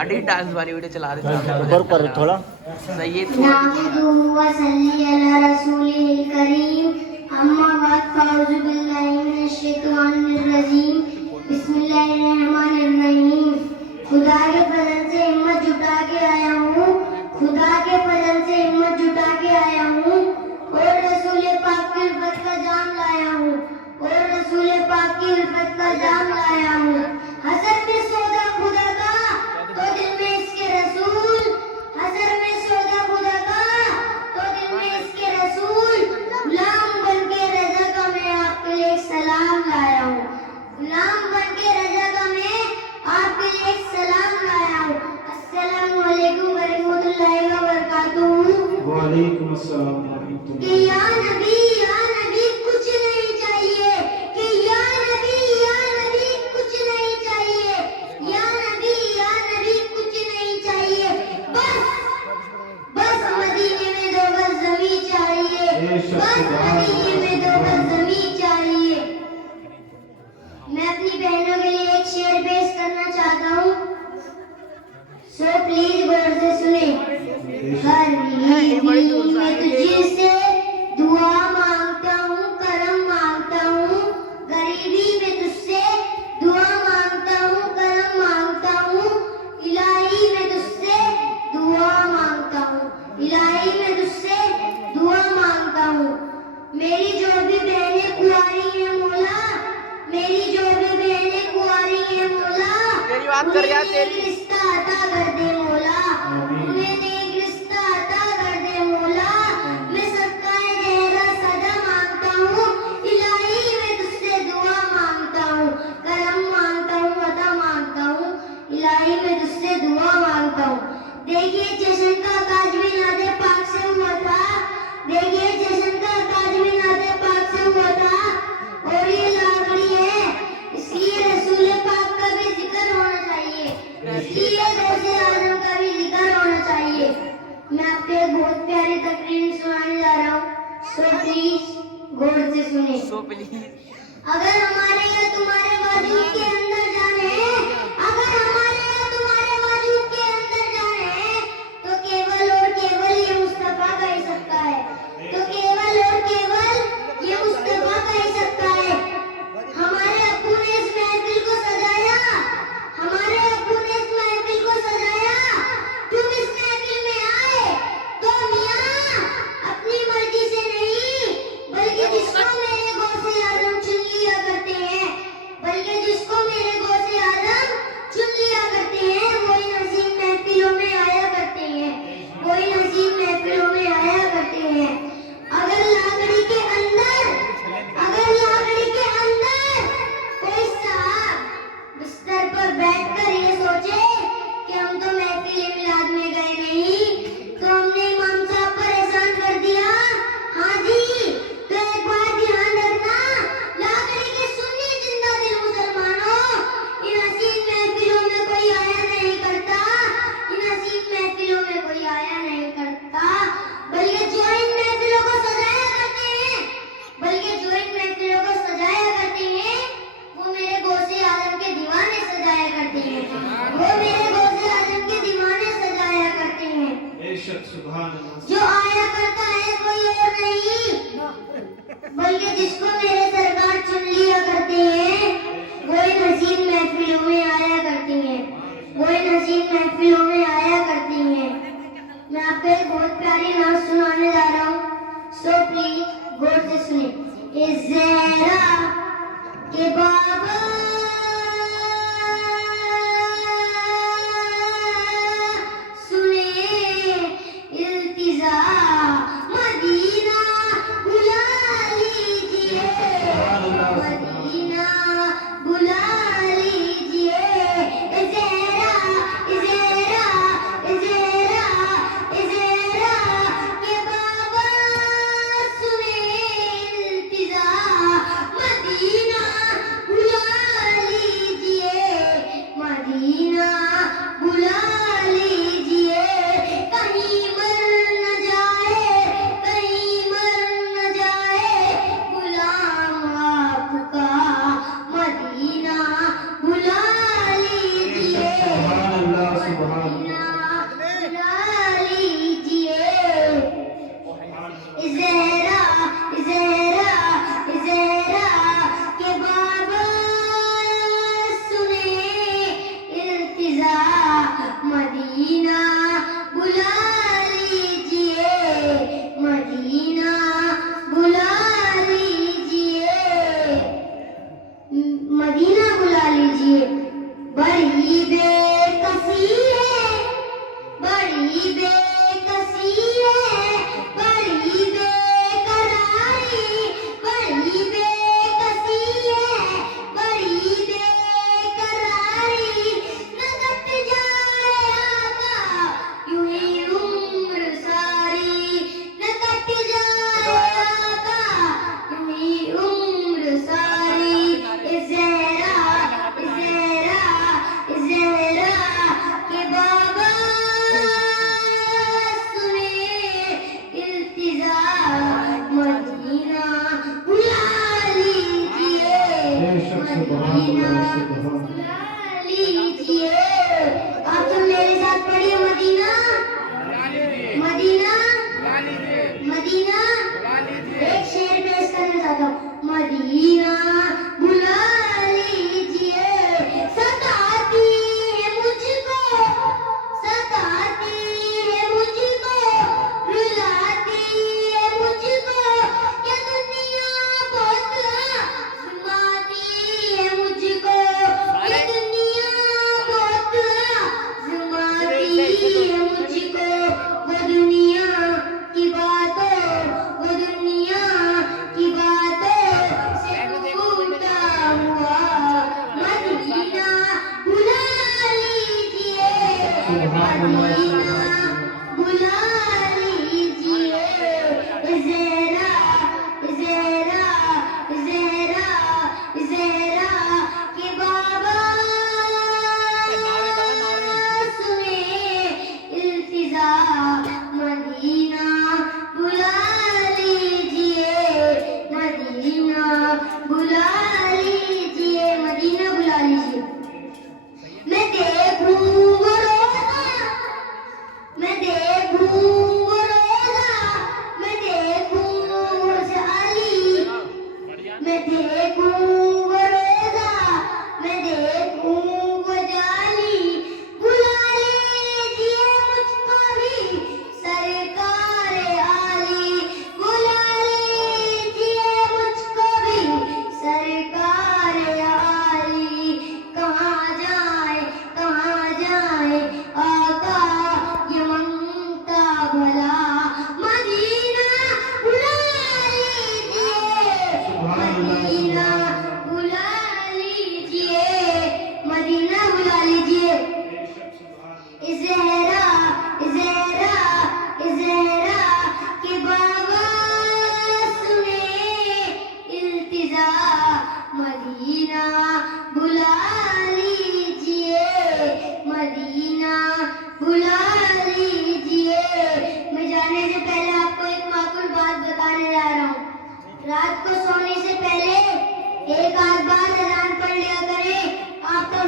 अड़ी डांस वाली वीडियो चला रहे थे ऊपर कर थोड़ा सही है नाहमदुहु व सल्ली अला रसूलिल करीम अम्मा बाद फ़अऊज़ु बिल्लाहि मिनश शैतानिर रजीम बिस्मिल्लाहिर रहमानिर रहीम। खुदा के फजल से हिम्मत जुटा के आया हूँ, खुदा के फजल से हिम्मत जुटा के आया हूँ और रसूल पाक की उल्फत का जाम लाया हूँ, और रसूल पाक की उल्फत का जाम लाया हूँ। हज़र में सौदा खुदा का तो दिल में इसके रसूल, हज़र में सौदा खुदा का तो दिल में इसके रसूल। गुलाम बन के रज़ा का मैं आपके लिए एक सलाम लाया हूँ, गुलाम बन के रज़ा का मैं आपके लिए एक सलाम लाया हूँ। अस्सलामु अलैकुम व रहमतुल्लाहि व बरकातुहू। वालेकुम अस्सलाम व रहमतुल्लाह। कि या नबी कुछ नहीं चाहिए, कि या नबी कुछ नहीं चाहिए, या नबी कुछ नहीं चाहिए, बस मदीने में 2 गज ज़मीन चाहिए, बस मदीने में 2 गज ज़मीन चाहिए। मैं अपनी बहनों के लिए एक शेर पेश करना चाहता हूँ, सो प्लीज गौर से सुने। हर ईद में तुझसे दुआ मांगता हूँ, करम मांगता हूँ, गरीबी में तुझसे दुआ मांगता हूँ, करम मांगता हूँ, इलाही में तुझसे दुआ मांगता हूँ, इलाही में तुझसे दुआ मांगता हूँ। मेरी जो भी बहनें कुंवारी हैं मौला, मेरी जो भी बहनें कुंवारी हैं मौला, तेरी बात कर यार तेरी रिश्ता अता कर दे मौला, उन्हें नेक रिश्ता अता कर दे मौला। मैं सदकाए ज़हरा सदा मांगता हूँ, इलाही में तुझसे दुआ मांगता हूँ, करम मांगता हूँ, अता मांगता हूँ, इलाही में तुझसे दुआ मांगता हूँ। देखिए जश्न का आगाज़ भी नाते पाक से हुआ था, देखिए जश्न का आगाज़ भी नाते पाक से हुआ था, और ये लाकड़ी है इसलिए रसूल पाक का भी जिक्र होना चाहिए, इसलिए गौसे आज़म का भी जिक्र होना चाहिए। मैं आपको एक बहुत प्यारी तकरीर सुनाने जा रहा हूँ, सो प्लीज गौर से सुने। सो प्लीज अगर हमारे या तुम्हारे वजूद के अंदर जाने हैं, अगर हमारे या तुम्हारे वजूद के अंदर जाने हैं, तो केवल और केवल ये मुस्तफा का ही सकता है, तो केवल और केवल ये मुस्तफा का ही सकता है। हमारे अब्बू ने इस महफिल को सजाया, हमारे अब्बू ने इस महफिल को सजाया, तुम इस महफिल में आए तो मियां अपनी मर्जी से नहीं, बल्कि जिसको मेरे गौसे आज़म चुन लिया करते हैं, बल्कि जिसको मेरे गौसे आज़म चुन लिया करते हैं, वही नसीब महफिलों में आया करते हैं, वही नसीब महफिलों में आया करते हैं। अगर लाकड़ी के अंदर कोई साहब बिस्तर पर बैठकर ये सोचे कि हम तो महफिल मिलाद में गए नहीं, तो हमने इमाम साहब पर एहसान कर दिया। हाँ जी, तो एक बात ध्यान रखना, लाकड़ी के सुन्नी जिंदा दिल मुसलमानों, इन हसीन महफिलों में कोई आया नहीं करता, इन हसीन महफिलों में कोई आया नहीं करता, बल्कि जो इन महफिलों को सजाया करते हैं, बल्कि जो इन महफिलों को सजाया करते हैं, वो मेरे गौसे आज़म के दीवाने सजाया करते हैं, वो मेरे गौसे आज़म के दीवाने सजाया करते हैं। जो आया करता है कोई और नहीं, बल्कि जिसको मेरे सरकार चुन लिया करते हैं, वो इन हसीन महफिलों में आया करती हैं, वो इन हसीन महफिलों में आया करती हैं। मैं आपको एक बहुत प्यारी नात सुनाने जा रहा हूँ, सो प्लीज गौर से सुने। इस ज़हरा के बाबा सुने इल्तिजा मदीना बुला लीजिए, मदीना बुला लीजिए। मदीना बुला लीजिए, मदीना बुला लीजिए, मदीना बुला लीजिए। बड़ी बेकसी है, बड़ी बेकसी है, बड़ी बेकरारी, बड़ी बेकसी है, बड़ी बेकरारी, न कट जाए आका यूं ही उम्र सारी, न कट जाए आका यूं ही उम्र सारी। ज़हरा ज़हरा ज़हरा के बाबा सुने इल्तिजा, मदीना बुला लीजिए, मदीना बुला लीजिए। आप सब मेरे साथ पढ़िए, मदीना मदीना मदीना। एक शेर पेश करना चाहता हूँ। मदीना बुला लीजिए, सताती है मुझको, सताती है मुझको, रुलाती है मुझको, ये दुनिया बहुत आजमाती है मुझको, ये दुनिया बहुत आजमाती है मुझको। वो दुनिया की बातों, वो दुनिया की बातों से टूटा हुआ, मदीना बुला लीजिए, मदीना बुला लीजिए। ज़हरा ज़हरा ज़हरा ज़हरा के बाबा सुने इल्तिजा, मदीना बुला लीजिए, मदीना बुला लीजिए, मदीना बुला लीजिए। मैं देखूं वो रोज़ा, मैं देखूं वो रोज़ा, मैं देखूं वो जाली, मैं देखूं वो रोज़ा, मैं देखूं वो जाली। बुला लीजिए मुझको भी सरकार आली, बुला लीजिए मुझको भी सरकार आली। कहाँ जाए आका ये मंगता भला, मदीना बुला लीजिए, मदीना बुला लीजिए, मदीना बुला लीजिए। ज़हरा ज़हरा ज़हरा के बाबा सुने इल्तिजा, मदीना बुला लीजिए, मदीना बुला लीजिए। मैं जाने से पहले आपको एक माकूल बात बताने जा रहा हूँ। रात को सोने से पहले एक आध बार अज़ान पढ़ लिया करें। आप तो